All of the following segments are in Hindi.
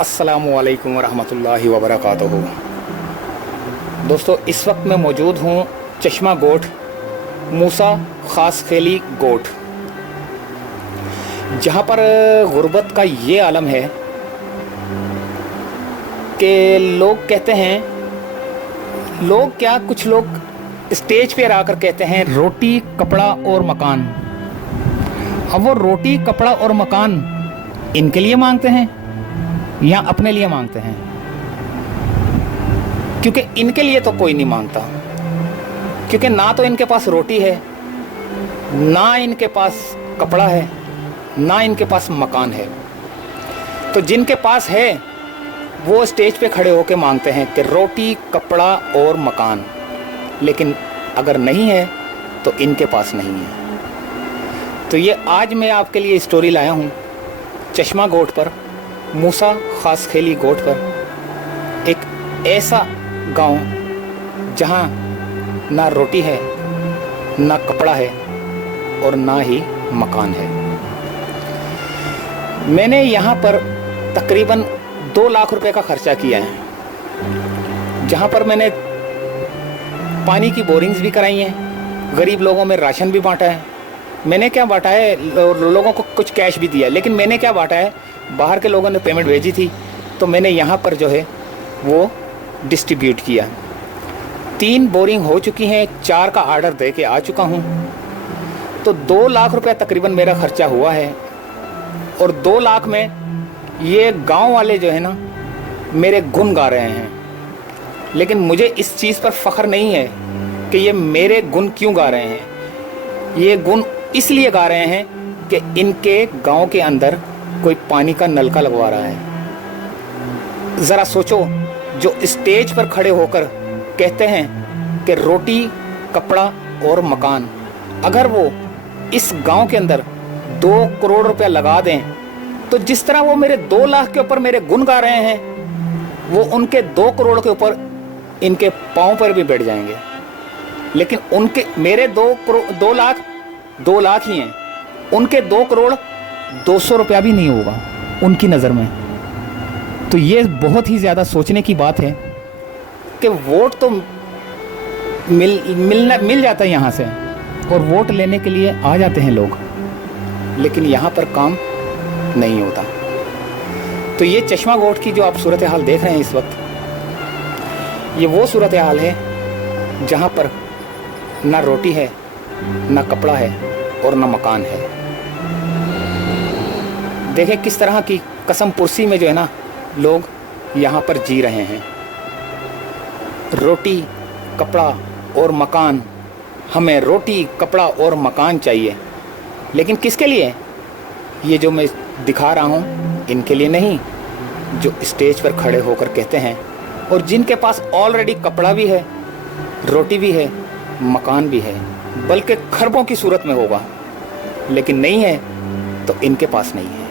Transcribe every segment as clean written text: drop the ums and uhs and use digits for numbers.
अस्सलामुअलैकुम वरहमतुल्लाहि वबरकातुहू। दोस्तों, इस वक्त मैं मौजूद हूँ चश्मा गोठ, मूसा ख़ास खेली गोठ, जहाँ पर गुर्बत का ये आलम है कि लोग कहते हैं, लोग क्या कुछ लोग स्टेज पे आकर कहते हैं रोटी कपड़ा और मकान। अब वो रोटी कपड़ा और मकान इनके लिए मांगते हैं या अपने लिए मांगते हैं? क्योंकि इनके लिए तो कोई नहीं मांगता, क्योंकि ना तो इनके पास रोटी है, ना इनके पास कपड़ा है, ना इनके पास मकान है। तो जिनके पास है वो स्टेज पे खड़े होकर मांगते हैं कि रोटी कपड़ा और मकान, लेकिन अगर नहीं है तो इनके पास नहीं है। तो ये आज मैं आपके लिए स्टोरी लाया हूँ चश्मा गोठ पर, मूसा ख़ास खेली गोठ पर, एक ऐसा गांव जहां ना रोटी है, ना कपड़ा है और ना ही मकान है। मैंने यहाँ पर तकरीबन 2 लाख रुपए का खर्चा किया है, जहाँ पर मैंने पानी की बोरिंग्स भी कराई हैं, गरीब लोगों में राशन भी बांटा है। मैंने क्या बांटा है, लोगों को कुछ कैश भी दिया, लेकिन मैंने क्या बांटा है, बाहर के लोगों ने पेमेंट भेजी थी तो मैंने यहाँ पर जो है वो डिस्ट्रीब्यूट किया। 3 बोरिंग हो चुकी हैं, 4 का आर्डर दे के आ चुका हूँ। तो 2 लाख रुपया तकरीबन मेरा खर्चा हुआ है, और 2 लाख में ये गांव वाले जो है ना मेरे गुण गा रहे हैं। लेकिन मुझे इस चीज़ पर फ़ख्र नहीं है कि ये मेरे गुण क्यों गा रहे हैं। ये गुण इसलिए गा रहे हैं कि इनके गांव के अंदर कोई पानी का नलका लगवा रहा है। ज़रा सोचो, जो स्टेज पर खड़े होकर कहते हैं कि रोटी कपड़ा और मकान, अगर वो इस गांव के अंदर 2 करोड़ रुपया लगा दें तो जिस तरह वो मेरे 2 लाख के ऊपर मेरे गुण गा रहे हैं, वो उनके 2 करोड़ के ऊपर इनके पाँव पर भी बैठ जाएंगे। लेकिन उनके मेरे 2 लाख ही हैं, उनके 2 करोड़ 200 रुपया भी नहीं होगा उनकी नज़र में। तो ये बहुत ही ज़्यादा सोचने की बात है कि वोट तो मिल जाता है यहाँ से, और वोट लेने के लिए आ जाते हैं लोग, लेकिन यहाँ पर काम नहीं होता। तो ये चश्मा गोठ की जो आप सूरत हाल देख रहे हैं इस वक्त, ये वो सूरत हाल है जहाँ पर ना रोटी है, ना कपड़ा है और ना मकान है। देखें किस तरह की कसम पुरसी में जो है ना लोग यहाँ पर जी रहे हैं। रोटी कपड़ा और मकान, हमें रोटी कपड़ा और मकान चाहिए, लेकिन किसके लिए? ये जो मैं दिखा रहा हूँ इनके लिए नहीं, जो स्टेज पर खड़े होकर कहते हैं, और जिनके पास ऑलरेडी कपड़ा भी है, रोटी भी है, मकान भी है, बल्कि खरबों की सूरत में होगा, लेकिन नहीं है तो इनके पास नहीं है।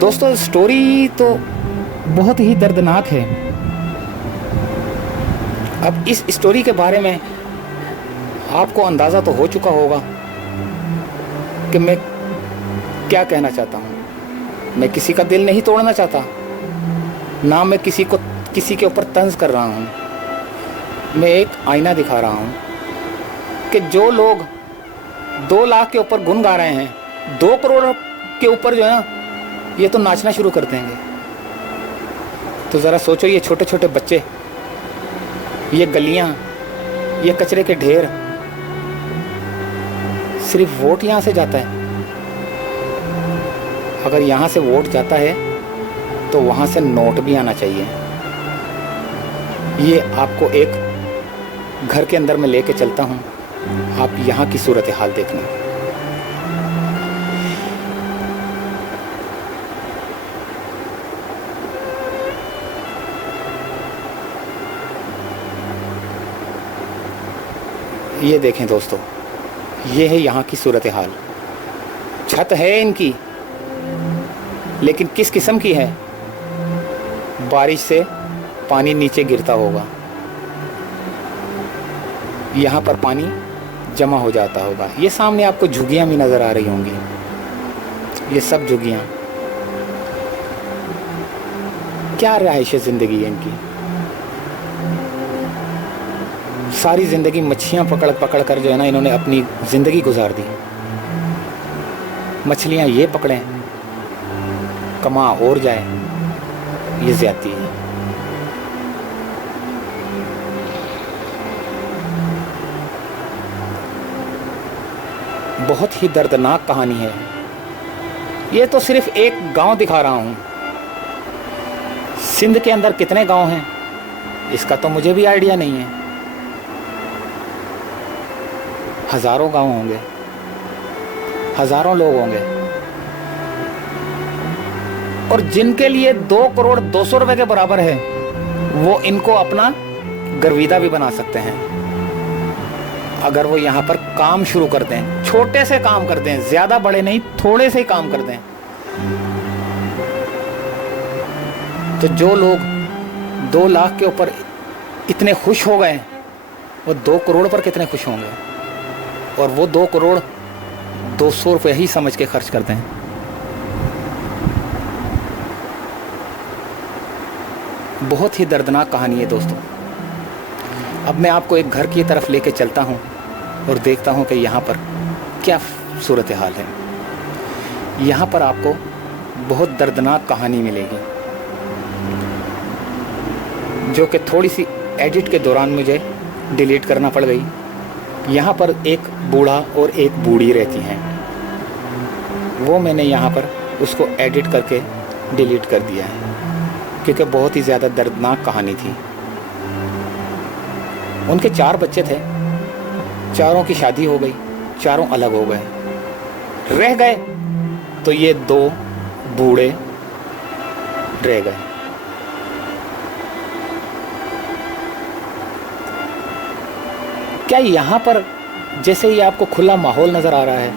दोस्तों, स्टोरी तो बहुत ही दर्दनाक है। अब इस स्टोरी के बारे में आपको अंदाज़ा तो हो चुका होगा कि मैं क्या कहना चाहता हूँ। मैं किसी का दिल नहीं तोड़ना चाहता, ना मैं किसी के ऊपर तंज कर रहा हूँ। मैं एक आईना दिखा रहा हूँ कि जो लोग 2 लाख के ऊपर गुन गा रहे हैं, 2 करोड़ के ऊपर जो है ना ये तो नाचना शुरू कर देंगे। तो ज़रा सोचो, ये छोटे छोटे बच्चे, ये गलियाँ, ये कचरे के ढेर, सिर्फ वोट यहाँ से जाता है। अगर यहाँ से वोट जाता है तो वहाँ से नोट भी आना चाहिए। ये आपको एक घर के अंदर में लेके चलता हूँ, आप यहाँ की सूरत हाल देखना। ये देखें दोस्तों, ये है यहाँ की सूरत हाल। छत है इनकी, लेकिन किस किस्म की है? बारिश से पानी नीचे गिरता होगा, यहाँ पर पानी जमा हो जाता होगा। ये सामने आपको झुग्गियाँ भी नज़र आ रही होंगी, ये सब झुग्गियाँ। क्या रहाइश ज़िंदगी है इनकी। सारी ज़िंदगी मच्छियाँ पकड़ पकड़ कर जो है ना इन्होंने अपनी ज़िंदगी गुजार दी। मछलियाँ ये पकड़ें, कमा और जाए, ये ज़्यादती है। बहुत ही दर्दनाक कहानी है। ये तो सिर्फ एक गांव दिखा रहा हूँ। सिंध के अंदर कितने गांव हैं इसका तो मुझे भी आइडिया नहीं है। हज़ारों गांव होंगे, हज़ारों लोग होंगे, और जिनके लिए 2,200,000 रुपए के बराबर है वो इनको अपना गर्विदा भी बना सकते हैं अगर वो यहाँ पर काम शुरू कर दें। छोटे से काम कर दें, ज़्यादा बड़े नहीं, थोड़े से ही काम कर दें। तो जो लोग 2 लाख के ऊपर इतने खुश हो गए, वो 2 करोड़ पर कितने खुश होंगे। और वो 2,200,000 रुपये ही समझ के खर्च करते हैं। बहुत ही दर्दनाक कहानी है दोस्तों। अब मैं आपको एक घर की तरफ लेके चलता हूँ और देखता हूँ कि यहाँ पर क्या सूरत हाल है। यहाँ पर आपको बहुत दर्दनाक कहानी मिलेगी जो कि थोड़ी सी एडिट के दौरान मुझे डिलीट करना पड़ गई। यहाँ पर एक बूढ़ा और एक बूढ़ी रहती हैं, वो मैंने यहाँ पर उसको एडिट करके डिलीट कर दिया है क्योंकि बहुत ही ज़्यादा दर्दनाक कहानी थी। उनके 4 बच्चे थे, चारों की शादी हो गई, चारों अलग हो गए। रह गए तो ये 2 बूढ़े रह गए। क्या यहाँ पर जैसे ही आपको खुला माहौल नज़र आ रहा है,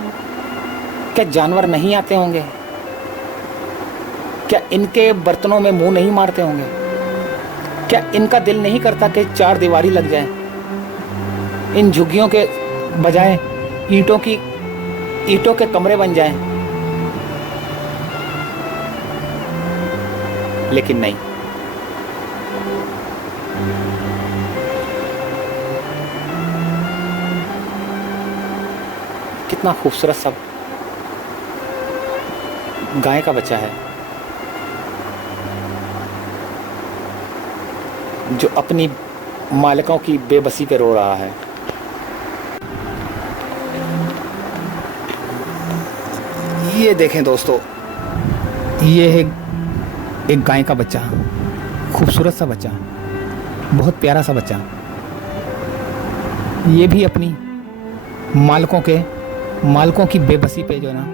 क्या जानवर नहीं आते होंगे? क्या इनके बर्तनों में मुंह नहीं मारते होंगे? क्या इनका दिल नहीं करता कि 4 दीवारी लग जाए, इन झुग्गियों के बजाय ईंटों के कमरे बन जाएं? लेकिन नहीं। कितना खूबसूरत सा गाय का बच्चा है जो अपनी मालिकों की बेबसी पे रो रहा है। ये देखें दोस्तों, ये है एक गाय का बच्चा, खूबसूरत सा बच्चा, बहुत प्यारा सा बच्चा। ये भी अपनी मालिकों की बेबसी पे जो है ना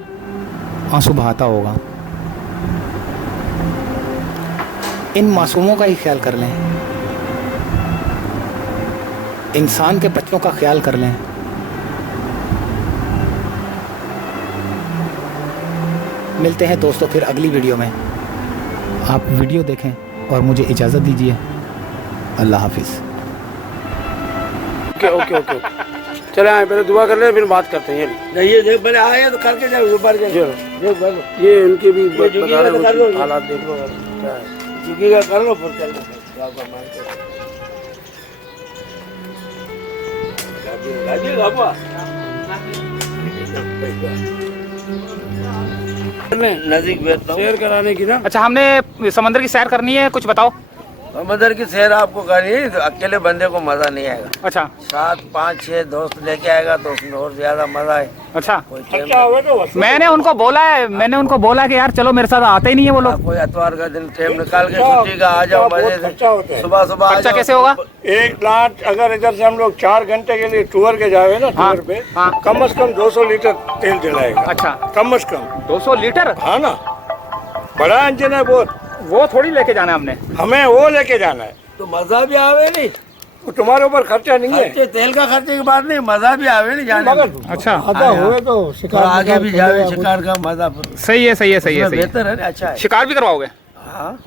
आंसू बहाता होगा। इन मासूमों का ही ख्याल कर लें, इंसान के बच्चों का ख्याल कर लें। मिलते हैं दोस्तों फिर अगली वीडियो में। आप वीडियो देखें और मुझे इजाज़त दीजिए। अल्लाह हाफिज़। ओके चले आए, पहले दुआ कर ले फिर बात करते हैं। ये देख पहले आए तो करके जाओ ऊपर के ये उनके भी हालात देख लो, झुकी का कर लो फिर चल नजदीक बैठता हूँ। सैर कराने की ना। अच्छा, हमने समंदर की सैर करनी है, कुछ बताओ। समंदर की सैर आपको करनी है तो अकेले बंदे को मजा नहीं आएगा। अच्छा। 7, 5, 6 दोस्त लेके आएगा तो उसमें और ज्यादा मजा है। अच्छा। मैंने उनको बोला कि यार चलो मेरे साथ आते ही नहीं है वो लोग। कोई इतवार का दिन टाइम निकाल के छुट्टी का आ जाओ मजे से। सुबह खर्चा कैसे होगा? 1 लाख अगर इधर से हम लोग 4 घंटे के लिए टूर के जावे ना, टूर पे कम से कम 200 लीटर तेल जलाएगा। अच्छा, कम से कम 200 लीटर? हाँ ना, बड़ा इंजन है बहुत। वो थोड़ी लेके जाना है हमने, हमें वो लेके जाना है तो मजा भी आवे नहीं। वो तुम्हारे ऊपर खर्चा नहीं है। तेल का खर्चे की बात नहीं, मजा भी आवे नहीं जाने में। अच्छा, आधा हुए तो शिकार आगे भी जावे, शिकार का मजा सही है। बेहतर है। अच्छा है, शिकार भी करवाओगे? हाँ।